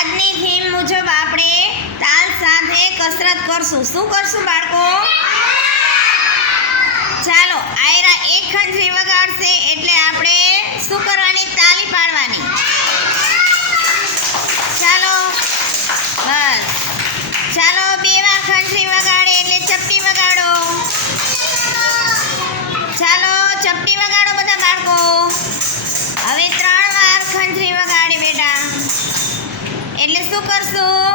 આજની થીમ મુજબ આપણે તાલ સાથે કસરત કરશું. શું કરશું બાળકો? ચાલો, આયરા એક ખંજરી વગાડશે એટલે આપણે શું કરવાની? તાલી પાડવાની. ચાલો, બસ. ચાલો, 2 વાર ખંજરી વગાડે એટલે ચપટી વગાડો. ચાલો, ચપટી વગાડો બધા બાળકો. હવે 3 વાર ખંજરી વગાડે બેટા એટલે શું કરશું?